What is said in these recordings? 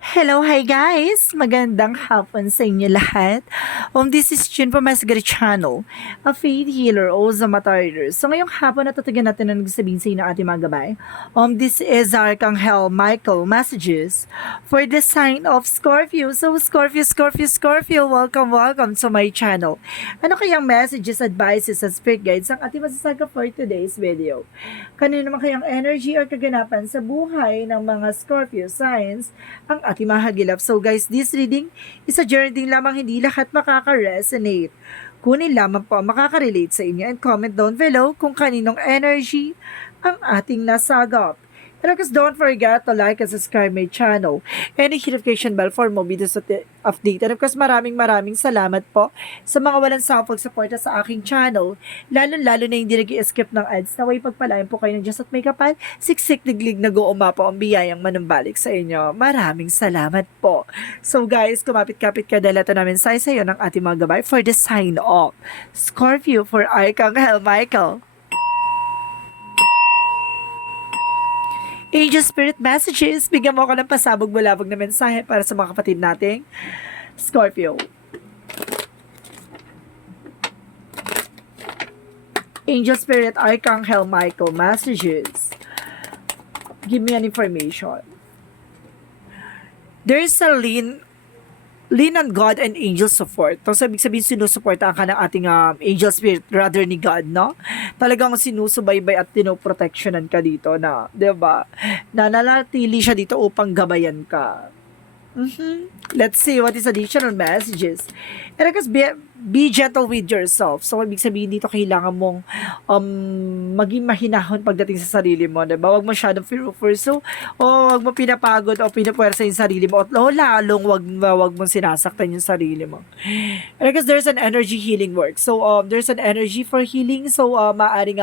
Hello, hi guys! Magandang hapon sa inyo lahat. This is Chin from Masgari Channel, a faith healer o Zamatarder. So ngayong hapon natatagan natin na nagsabihin sa inyo ng ating mga gabay. This is Archangel Michael messages for the sign of Scorpio. So Scorpio, welcome to my channel. Ano kayang messages, advices, at spirit guides ang ating masasaga for today's video? Kanino naman kayang energy or kaganapan sa buhay ng mga Scorpio signs ang ating mahagilap. So guys, this reading is a journey lamang, hindi lahat makaka-resonate. Kunin lamang po ang makaka-relate sa inyo and comment down below kung kaninong energy ang ating nasagap. And of course, don't forget to like and subscribe my channel and hit notification bell for more videos update. And of course, maraming salamat po sa mga walang sawang pagsuporta sa aking channel. Lalo na hindi nag-i-skip ng ads. Naway pagpalain po kayo ng Diyos at may kapal. Siksik diglig nag-uuma po ang biyayang manumbalik sa inyo. Maraming salamat po. So guys, kumapit-kapit ka dahil ito namin sa iyo ng ating mga gabay for the sign of Scorpio for Archangel Michael. Angel Spirit Messages, bigyan mo ako ng pasabog-bulabog na mensahe para sa mga kapatid nating Scorpio. Angel Spirit Archangel Michael Messages, give me an information. There is a lean on God and angel support. So, ibig sabihin, sinusuportahan ka ng ating angel spirit rather ni God, no? Talagang sinusubaybay at tinoprotectionan ka dito na, di ba? Na nanatili siya dito upang gabayan ka. Let's see what is additional messages. And I guess be gentle with yourself. So, ibig sabihin dito, kailangan mong maging mahinahon pagdating sa sarili mo. Diba? Huwag masyadong fearful. O huwag mo pinapagod o pinapwersa yung sarili mo. At lalong huwag mong sinasaktan yung sarili mo. And I guess there's an energy healing work. So, there's an energy for healing. So, maaaring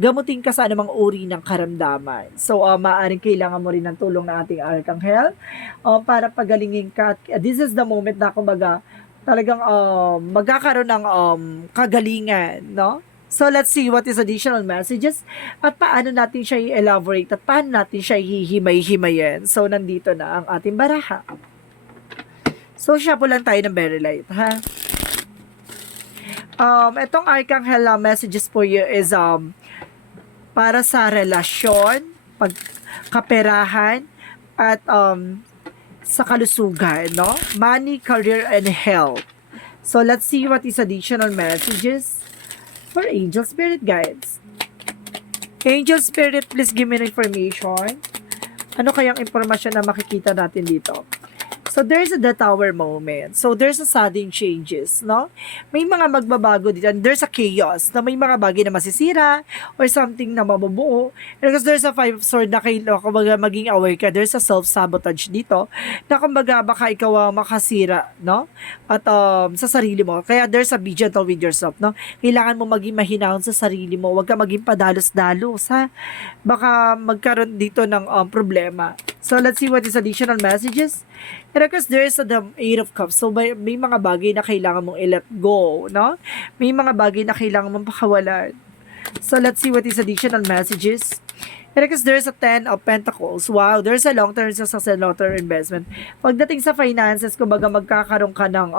gamutin ka sa anumang uri ng karamdaman. So, maaaring kailangan mo rin ng tulong ng ating Archangel para pagalingin ka. This is the moment na kumbaga talagang magkakaroon ng kagalingan, no? So, let's see what is additional messages at paano natin siya i-elaborate at paano natin siya hihimay-himayin. So, nandito na ang ating baraha. So, shuffle lang tayo ng very light, ha? Itong Archangel messages for you is para sa relasyon, pagkaperahan, at sa kalusugan, no? Money, career, and health. So, let's see what is additional messages for Angel Spirit Guides. Angel Spirit, please give me information. Ano kayang impormasyon na makikita natin dito? So, there's the tower moment. So, there's a sudden changes, no? May mga magbabago dito. And there's a chaos na may mga bagay na masisira or something na mabubuo. And because there's a five of sword na kumbaga maging aware ka. There's a self-sabotage dito na kumbaga baka ikaw ang makasira, no? At sa sarili mo. Kaya there's a be gentle with yourself, no? Kailangan mo maging mahinahon sa sarili mo. Huwag ka maging padalos-dalos, ha? Baka magkaroon dito ng problema. So, let's see what is additional messages. And of course, there is the Eight of Cups. So, may mga bagay na kailangan mong i-let go, no? May mga bagay na kailangan mong pakawalan. So, let's see what is additional messages. And because there's a 10 of Pentacles. Wow, there's a long-term success and long-term investment. Pagdating sa finances, kumbaga magkakaroon ka ng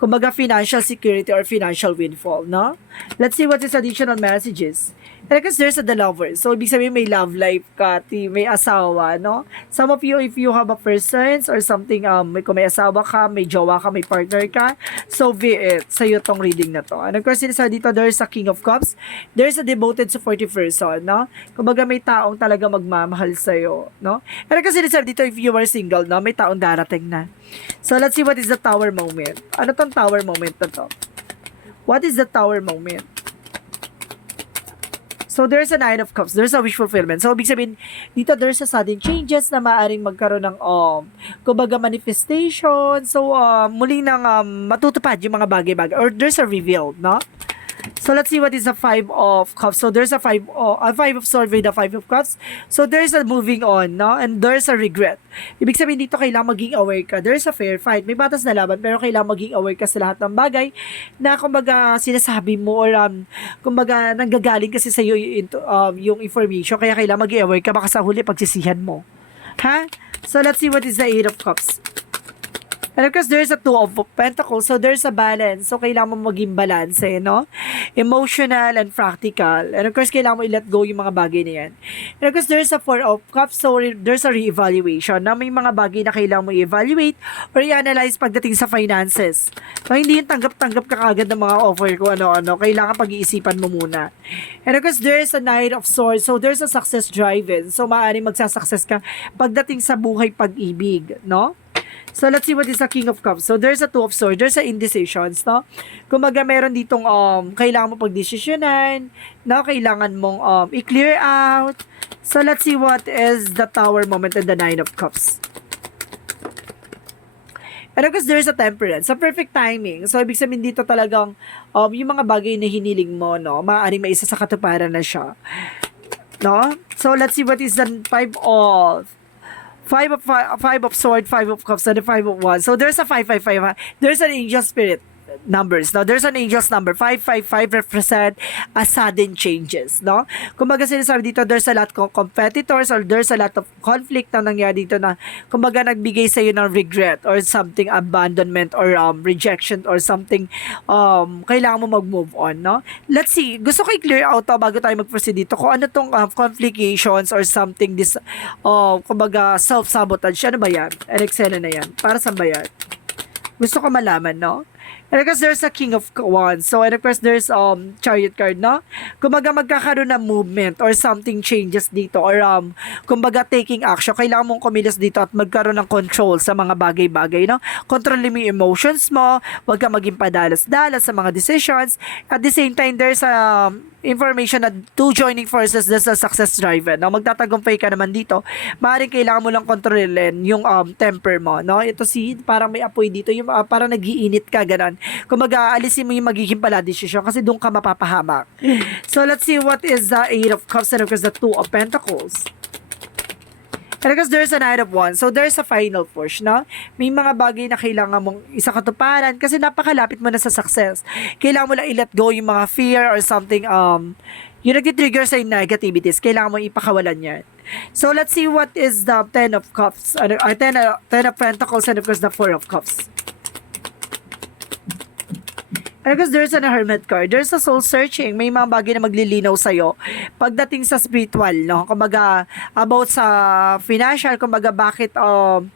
kumbaga financial security or financial windfall, no? Let's see what is additional messages. And because there's the lover. So, ibig sabihin may love life ka, may asawa, no? Some of you, if you have a person or something, kung may asawa ka, may jowa ka, may partner ka, so be it. Sa'yo tong reading na to. And of course, sinasabi dito, there's a King of Cups. There's a devoted, supportive person, no? Kumbaga may taong talaga magmamahal sa'yo, no? And kasi sinasabi dito, if you are single, no? May taong darating na. So, let's see what is the tower moment. Ano tong tower moment na to? What is the tower moment? So, there's a Nine of Cups. There's a wish fulfillment. So, ibig sabihin, dito there's a sudden changes na maaaring magkaroon ng, kumbaga, manifestation. So, muling nang matutupad yung mga bagay-bagay. Or there's a reveal, no? So, let's see what is the Five of Cups. So, there's a Five of Swords with the Five of Cups. So, there's a moving on, no? And there's a regret. Ibig sabihin dito, kailangan maging aware ka. There's a fair fight. May batas na laban, pero kailangan maging aware ka sa lahat ng bagay na, kumbaga, sinasabi mo or, kumbaga, nanggagaling kasi sa'yo yung information. Kaya kailangan maging aware ka, baka sa huli pagsisihan mo. Ha? So, let's see what is the Eight of Cups. And of course, there's a Two of Pentacles. So, there's a balance. So, kailangan mo maging balance, no? Emotional and practical. And of course, kailangan mo i-let go yung mga bagay na yan. And of course, there's a Four of Cups. So, there's a re-evaluation na may mga bagay na kailangan mo i-evaluate or i-analyze pagdating sa finances. So, hindi yung tanggap-tanggap ka kagad ng mga offer ko, ano-ano. Kailangan pag-iisipan mo muna. And of course, there's a Knight of Swords. So, there's a success driven. So, maaaring magsasuccess ka pagdating sa buhay pag-ibig, no? So, let's see what is the King of Cups. So, there's a Two of Swords. There's a indecisions, no? Kumbaga, meron ditong, kailangan mo pagdesisyonan, no? Kailangan mong, i-clear out. So, let's see what is the Tower moment and the Nine of Cups. And of course, there's a Temperance. So, perfect timing. So, ibig sabihin dito talagang, yung mga bagay na hiniling mo, no? Maaaring may isa sa katuparan na siya. No? So, let's see what is the Five of Sword, Five of Cups, and the Five of Wands. So there's a 555. There's an angel spirit numbers. Now, there's an angel's number. 555 represent a sudden changes, no? Kumbaga sinasabi dito, there's a lot of competitors or there's a lot of conflict na nangyari dito na kumbaga nagbigay sa iyo ng regret or something, abandonment or rejection or something, kailangan mo mag-move on, no? Let's see. Gusto ko i-clear out bago tayo mag-proceed dito kung ano tong complications or something this, kumbaga self-sabotage. Ano ba yan? Excel na yan. Para saan ba yan? Gusto ko malaman, no? And of course, there's a King of Wands. So, and of course, there's Chariot card, no? Kumbaga, magkakaroon ng movement or something changes dito or kumbaga, taking action. Kailangan mong kumilos dito at magkaroon ng control sa mga bagay-bagay, no? Controlin mo yung emotions mo. Huwag ka maging padalas-dalas sa mga decisions. At the same time, there's information na two joining forces that's a success driven. No? Magtatagumpay ka naman dito. Maaaring kailangan mo lang kontrolin yung temper mo, no? Ito parang may apoy dito, yung parang nagiinit ka ganon. Kumbaga, alisin mo yung magiging pala decision kasi doon ka mapapahamak. So, let's see what is the Eight of Cups and of course the Two of Pentacles. And because there's a Knight of Wands, so there's a final push, no? May mga bagay na kailangan mong isakatuparan kasi napakalapit mo na sa success. Kailangan mo lang i-let go yung mga fear or something, yung nag-trigger sa negativities, kailangan mo ipakawalan yan. So, let's see what is the Ten of Cups, Ten of Pentacles, and of course the Four of Cups. And because there's a Hermit card, there's a soul searching. May mga bagay na maglilinaw sa'yo. Pagdating sa spiritual, no? Kumbaga, about sa financial, kumbaga, bakit ang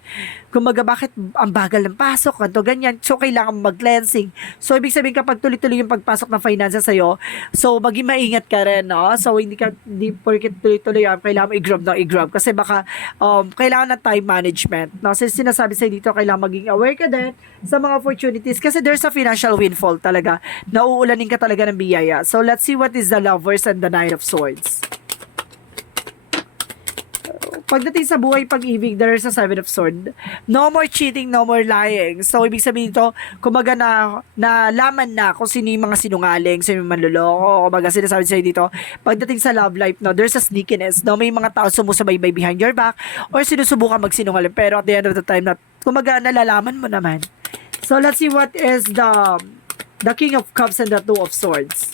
bagal ng pasok, kanto, ganyan. So, kailangan mag-cleansing. So, ibig sabihin kapag tuloy-tuloy yung pagpasok ng finances sa'yo, so, maging maingat ka rin, no? So, hindi porket tuloy-tuloy kailangan mo i-grab. Kasi baka, kailangan ng time management. No? So, sinasabi sa'yo dito, kailangan maging aware ka din sa mga opportunities. Kasi there's a financial windfall talaga. Nauulanin ka talaga ng biyaya. So, let's see what is the Lovers and the Knight of Swords. Pagdating sa buhay pag-ibig, there is a Seven of Swords. No more cheating, no more lying. So, ibig sabihin ito, kumbaga nalaman na kung sino yung mga sinungaling, sino yung manluloko, kumbaga sinasabi sa'yo dito, pagdating sa love life, no, there's a sneakiness, no, may mga tao sumusubaybay behind your back, or sinusubukan magsinungaling, pero at the end of the time, kumbaga nalalaman mo naman. So, let's see what is the King of Cups and the Two of Swords.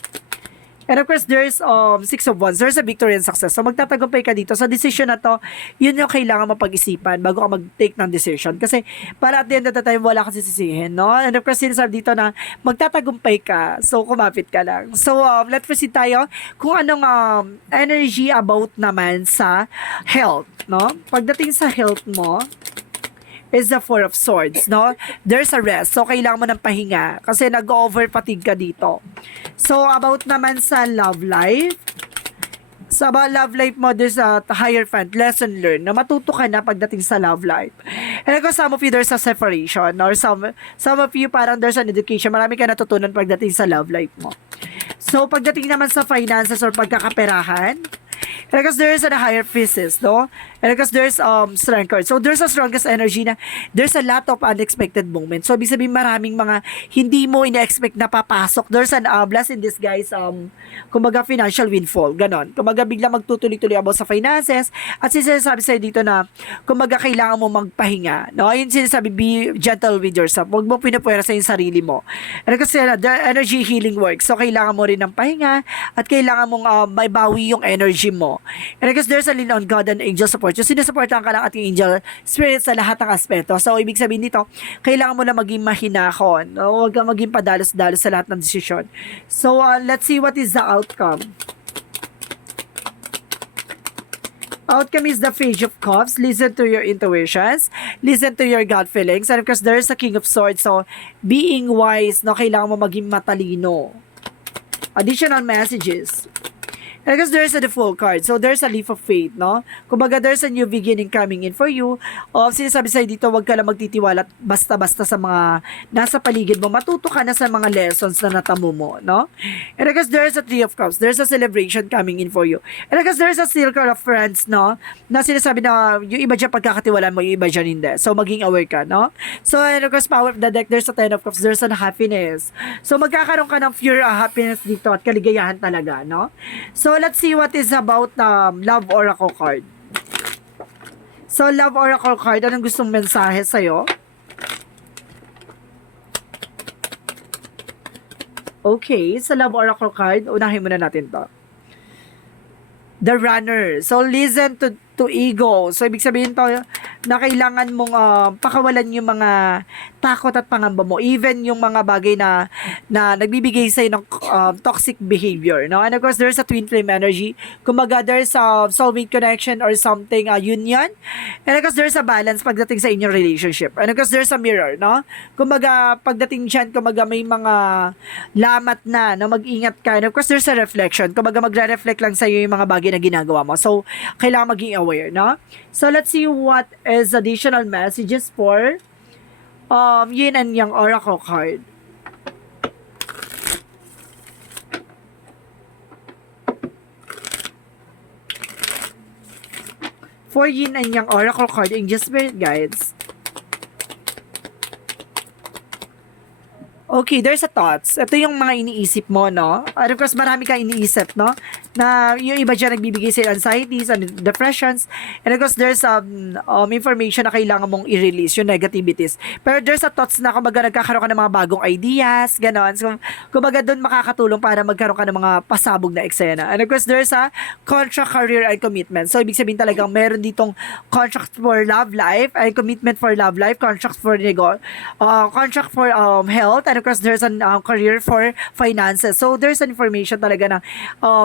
And of course, there's Six of Wands. There's a victory and success. So, magtatagumpay ka dito. Sa decision na to, yun yung kailangan mapag-isipan bago ka mag-take ng decision. Kasi, para at the end of the time, wala ka sisisihin, no? And of course, sinasabi dito na magtatagumpay ka. So, kumapit ka lang. So, let's proceed tayo kung anong energy about naman sa health, no? Pagdating sa health mo, is the Four of Swords, no? There's a rest. So, kailangan mo ng pahinga kasi nag-over-fatigue ka dito. So, about naman sa love life, sa love life mo, there's a Hierophant, lesson learned, na matuto ka na pagdating sa love life. And because some of you, there's a separation, or some of you, parang there's an education, marami ka natutunan pagdating sa love life mo. So, pagdating naman sa finances or pagkakaperahan, and because there's a higher physis, no? And because there's strength card. So, there's a strongest energy na there's a lot of unexpected moments. So, ibig sabihin maraming mga hindi mo ina-expect na papasok. There's an blessing in this, guys, kumbaga financial windfall. Ganon. Kumbaga bigla magtutuloy-tuloy about sa finances. At sinasabi sa'yo dito na kumbaga kailangan mo magpahinga. No? Ayun sinasabi, be gentle with yourself. Huwag mo pinapuwera sa yung sarili mo. And kasi the energy healing works. So, kailangan mo rin ng pahinga at kailangan mong maibawi yung energy mo. mo. And because there's a lean on God and angel support. Yung sinusuportahan ka ng ating angel spirit sa lahat ng aspeto. So, ibig sabihin dito, kailangan mo na maging mahinahon. No? Huwag kang maging padalos-dalos sa lahat ng desisyon. So, let's see what is the outcome. Outcome is the Page of Cups. Listen to your intuitions. Listen to your gut feelings. And of course, there's a King of Swords. So, being wise, no, kailangan mo maging matalino. Additional messages. And because there's a default card. So, there's a leap of faith, no? Kumbaga, there's a new beginning coming in for you. O, sinasabi sa'yo dito, huwag ka lang magtitiwala basta-basta sa mga nasa paligid mo. Matuto ka na sa mga lessons na natamo mo, no? And because there's a Three of Cups, there's a celebration coming in for you. And because there's a circle of friends, no? Na sinasabi na yung iba dyan pagkakatiwalaan mo, yung iba dyan hindi. So, maging aware ka, no? So, and because power of the deck, there's a Ten of Cups, there's a happiness. So, magkakaroon ka ng pure happiness dito at kaligayahan talaga, no? So, let's see what is about Love Oracle card. So, Love Oracle card, anong gustong mensahe sa'yo? Okay, sa Love Oracle card, unahin muna natin to. The Runner. So, listen to ego. So, ibig sabihin to, na kailangan mong pakawalan yung mga takot at pangamba mo. Even yung mga bagay na nagbibigay sa'yo ng toxic behavior. No? And of course, there's a twin flame energy. Kumbaga, there's a soulmate connection or something, union. And of course, there's a balance pagdating sa inyong relationship. And of course, there's a mirror. No? Kumbaga, pagdating dyan, kumbaga, may mga lamat na mag-ingat ka. And of course, there's a reflection. Kumbaga, magre-reflect lang sa'yo yung mga bagay na ginagawa mo. So, kailangan maging aware. No? So, let's see what is additional messages for Yin and Yang Oracle card. For Yin and Yang Oracle card, Angel Spirit Guides. Okay, there's a thoughts. Ito yung mga iniisip mo, no? And of course, marami kang iniisip, no? Na yung iba dyan nagbibigay sa anxieties and depressions. And of course, there's information na kailangan mong i-release, yung negativities. Pero there's a thoughts na kumbaga nagkakaroon ka ng mga bagong ideas, gano'n. So, kumbaga doon makakatulong para magkaroon ka ng mga pasabog na eksena. And of course, there's a contract, career, and commitment. So, ibig sabihin talagang meron ditong contract for love life, and commitment for love life, contract for contract for health, and of course, there's an career for finances. So, there's an information talaga na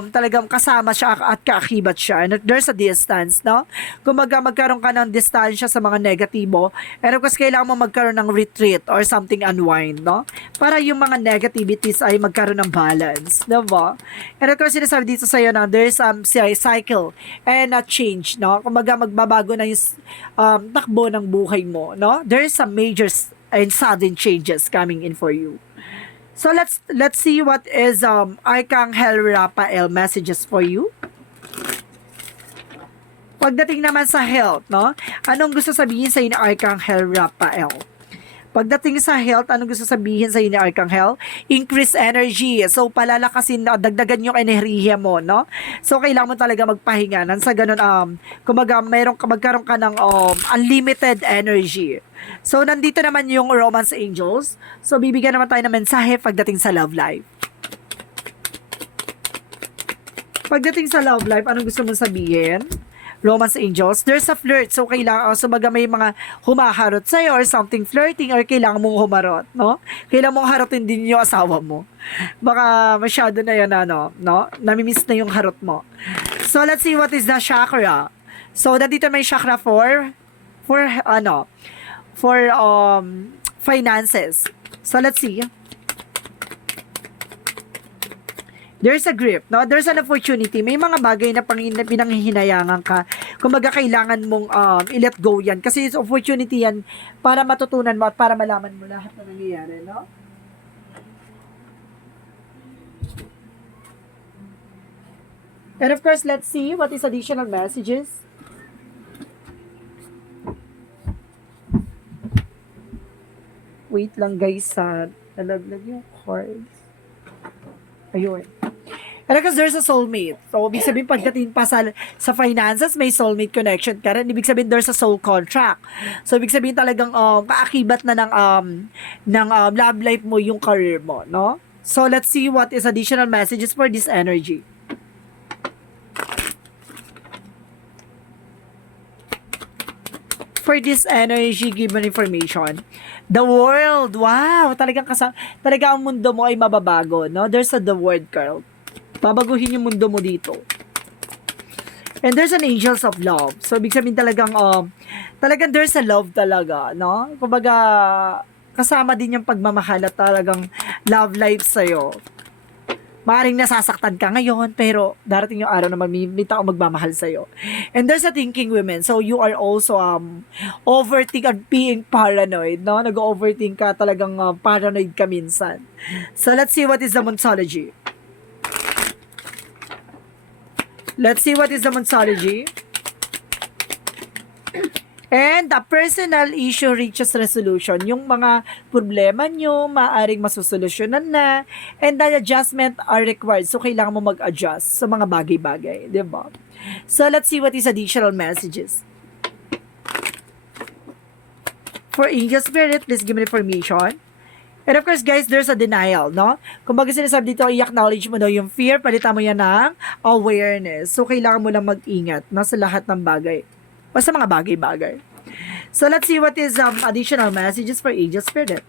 talagang kasama siya at kaakibat siya. And there's a distance, no? Kumbaga, magkaroon ka ng distansya sa mga negatibo. And of course, kailangan mo magkaroon ng retreat or something unwind, no? Para yung mga negativities ay magkaroon ng balance, diba? And of course, sinasabi dito sa'yo na there's a cycle and a change, no? Kumbaga, magbabago na yung takbo ng buhay mo, no? There's some major and sudden changes coming in for you. So let's see what is Archangel Raphael messages for you. Pagdating naman sa health, no? Anong gusto sabihin sa ni Archangel Raphael? Pagdating sa health, anong gusto sabihin sa ni Archangel? Increase energy. So, palalakasin, dagdagan yung enerhiya mo, no? So, kailangan mo talaga magpahinga. Nang sa ganun, kumbaga, magkaroon ka ng unlimited energy. So, nandito naman yung Romance Angels. So, bibigyan naman tayo ng mensahe pagdating sa love life. Pagdating sa love life, anong gusto mong sabihin? Romance Angels, there's a flirt. So, kailangan, may mga humaharot sa'yo or something flirting or kailangan mong humarot, no? Kailangan mong harotin din yung asawa mo. Baka masyado na yan, no? Namimiss na yung harot mo. So, let's see what is the chakra. So, nandito may chakra for finances. So, let's see. There's a grip, no? There's an opportunity. May mga bagay na pinanghihinayangan ka. Kumbaga, kailangan mong i-let go yan. Kasi it's opportunity yan para matutunan mo at para malaman mo lahat na nangyayari, no? And of course, let's see what is additional messages. Wait lang guys, nalaglag yung cards. Ayun. And because there's a soulmate. So, ibig sabihin, pagdating pa sa finances, may soulmate connection ka rin. Ibig sabihin, there's a soul contract. So, ibig sabihin talagang kaakibat na ng love life mo yung career mo, no? So, let's see what is additional messages for this energy. for this energy given information. The world, wow, talaga ang mundo mo ay mababago, no? There's the world, girl. Babaguhin yung mundo mo dito. And there's an angels of love. So, ibig sabihin talagang there's a love talaga, no? Kumbaga, kasama din yung pagmamahal at talagang love life sa'yo. Maaring nasasaktan ka ngayon, pero darating yung araw na may tao magmamahal sa'yo. And there's a thinking women. So, you are also overthink and being paranoid, no? Nag-overthink ka, talagang paranoid ka minsan. So, let's see what is the Monsology. Let's see what is the Monsology. And the personal issue reaches resolution. Yung mga problema nyo, maaaring masusolusyonan na. And the adjustment are required. So, kailangan mo mag-adjust sa mga bagay-bagay. Diba? So, let's see what is additional messages. For Angel Spirit, please give me information. And of course, guys, there's a denial, no? Kung baga sinasabi dito, i-acknowledge mo daw yung fear, palitan mo yan ng awareness. So, kailangan mo lang mag-ingat, no? Sa lahat ng bagay. Basta mga bagay-bagay. So, let's see what is additional messages for Angel Spirit.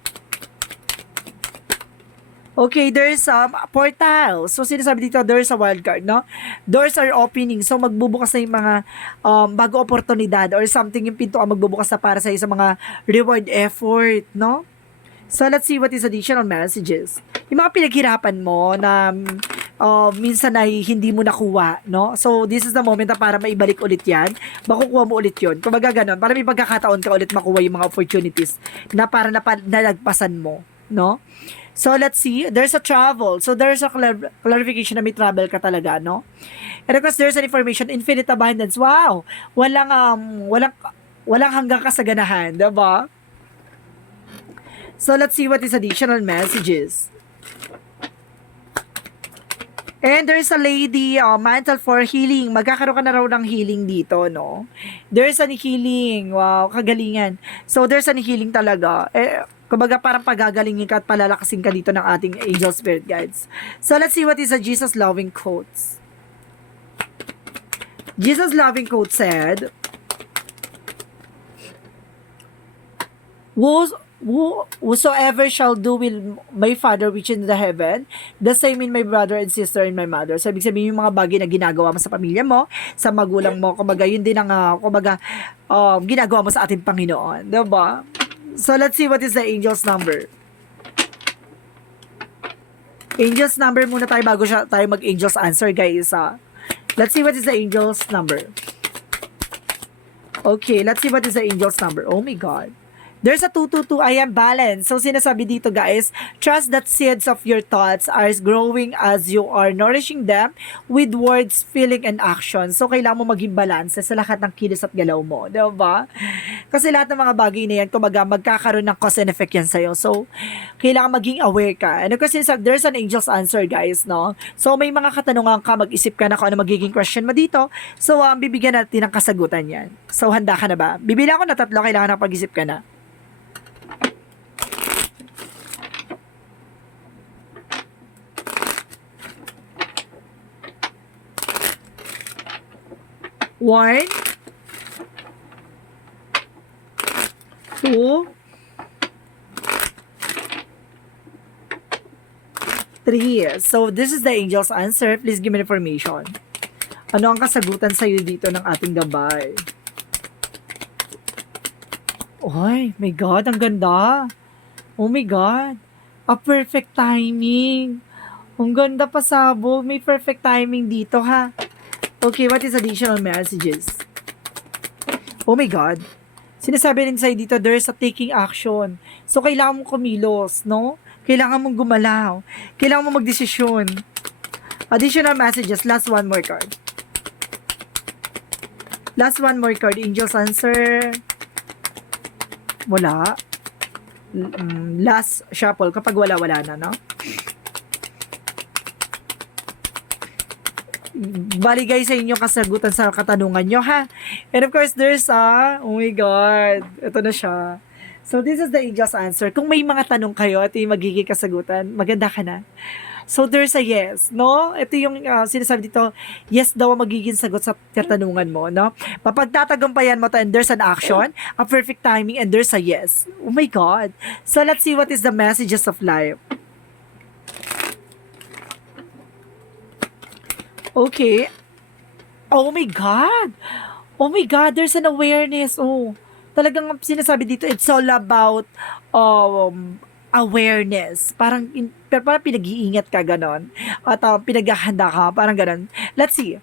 Okay, there's portal. So, sinasabi dito, there's a wild card, no? Doors are opening. So, magbubukas na yung mga bago oportunidad or something, yung pinto ang magbubukas na para sa mga reward effort, no? So, let's see what is additional messages. Yung mga pinaghirapan mo na minsan ay hindi mo nakuha, no? So, this is the moment na para maibalik ulit yan. Makukuha mo ulit yun. Kung baga ganun, para may pagkakataon ka ulit makuha yung mga opportunities na para nalagpasan mo, no? So, let's see. There's a travel. So, there's a clarification na may travel ka talaga, no? And of course, there's an information, infinite abundance. Wow! Walang hanggang kasaganahan, diba? So, let's see what is additional messages. And there's a lady, mantle for healing. Magkakaroon ka na raw ng healing dito, no? There's an healing. Wow, kagalingan. So, there's an healing talaga. Kumbaga, parang pagagalingin ka at palalakasin ka dito ng ating angel spirit guides. So, let's see what is a Jesus loving quotes. Jesus loving quote said, whosoever shall do will my Father which in the heaven, the same in my brother and sister and my mother. So, ibig sabihin yung mga bagay na ginagawa mo sa pamilya mo, sa magulang mo, kumbaga, yun din ang, ginagawa mo sa ating Panginoon. Diba? So, let's see what is the angel's number. Angel's number muna tayo bago tayo mag-angel's answer, guys. Let's see what is the angel's number. Okay, let's see what is the angel's number. Oh my God. There's a 222, I am balanced. So, sinasabi dito, guys, trust that seeds of your thoughts are growing as you are nourishing them with words, feeling, and action. So, kailangan mo maging balance sa lahat ng kilos at galaw mo. Diba? Kasi lahat ng mga bagay na yan, kumbaga, magkakaroon ng cause and effect yan sa'yo. So, kailangan maging aware ka. And kasi there's an angel's answer, guys, no? So, may mga katanungan ka, mag-isip ka na kung ano magiging question mo dito. So, bibigyan natin ng kasagutan yan. So, handa ka na ba? Bibili ako na 3, kailangan na pag-isip ka na. One, 2, 3. So, this is the angel's answer. Please give me information. Ano ang kasagutan sa'yo dito ng ating gabay? Oy, my God, ang ganda. Oh my God. A perfect timing. Ang ganda pa, sabog. May perfect timing dito, ha? Okay, what is additional messages? Oh my God. Sinasabi rin sa'yo dito, there's a taking action. So, kailangan mong kumilos, no? Kailangan mong gumalaw. Kailangan mong magdesisyon. Additional messages. Last one more card. Last one more card. Angel's answer. Wala. Last shuffle. Kapag wala na, no? Baligay sa inyo kasagutan sa katanungan nyo, ha? And of course, there's oh my God, ito na siya. So, this is the angel's answer. Kung may mga tanong kayo at yung magiging kasagutan, maganda ka na. So there's a yes, no? Ito yung sinasabi dito, yes daw ang magiging sagot sa katanungan mo, no? Mapagtatagumpayan mo to and there's an action, a perfect timing, and there's a yes. Oh my God. So let's see what is the messages of life. Okay. Oh my God. Oh my God, there's an awareness. Oh, talagang sinasabi dito, it's all about awareness. Parang pinag-iingat ka ganon. At pinaghahanda ka, parang ganon. Let's see.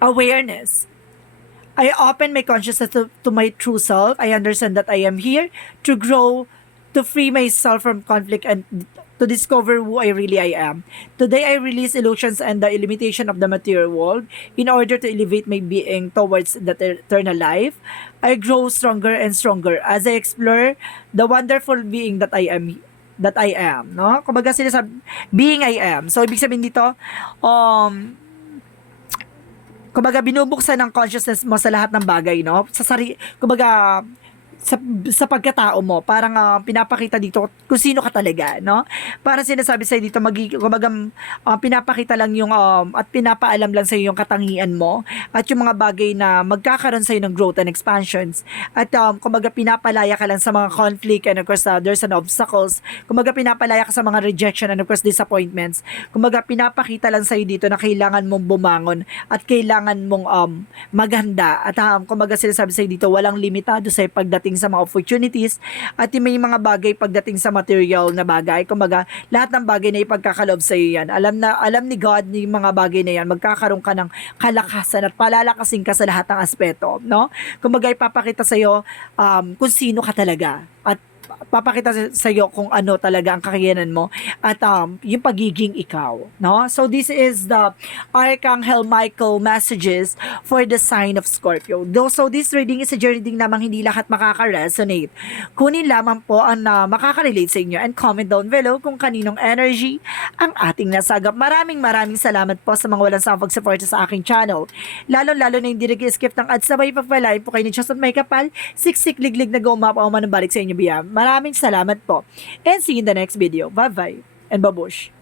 Awareness. I open my consciousness to my true self. I understand that I am here to grow, to free myself from conflict and to discover who I am. Today I release illusions and the limitation of the material world in order to elevate my being towards the eternal life. I grow stronger and stronger as I explore the wonderful being that I am, no? Kumbaga sinasabi, being I am. So ibig sabihin dito, kumbaga binubuksan ng consciousness mo sa lahat ng bagay, no? Kumbaga sa pagkatao mo, parang pinapakita dito kung sino ka talaga, no? Parang sinasabi sa'yo dito, kumbaga pinapakita lang yung, at pinapaalam lang sa'yo yung katangian mo, at yung mga bagay na magkakaroon sa'yo ng growth and expansions. At kumbaga pinapalaya ka lang sa mga conflict, and of course, there's an obstacles. Kumbaga pinapalaya ka sa mga rejection, and of course, disappointments. Kumbaga pinapakita lang sa'yo dito na kailangan mong bumangon, at kailangan mong maghanda. At kumbaga sinasabi sa'yo dito, walang limitado sa'yo pagdating sa mga opportunities at may mga bagay pagdating sa material na bagay. Kumbaga, lahat ng bagay na ipagkakaloob sa iyo yan. Alam ni God ni mga bagay na yan. Magkakaroon ka ng kalakasan at palalakasin ka sa lahat ng aspeto, no? Kumbaga, ipapakita sa iyo kung sino ka talaga at papakita sa iyo kung ano talaga ang kakayanan mo at yung pagiging ikaw, no? So this is the Archangel Michael messages for the sign of Scorpio. So this reading is a journey din namang hindi lahat makaka-resonate. Kunin lamang po ang makaka-relate sa inyo and comment down below kung kaninong energy ang ating nasagap. Maraming salamat po sa mga walang sawang pag-support sa aking channel. Lalo na hindi nag-skip ng ads, sabay pagpalain po kayo ni Diyos at may kapal, siksik liglig na gumapaw man ng balik sa inyo biyam. Maraming salamat po. And see you in the next video. Bye-bye. And babush.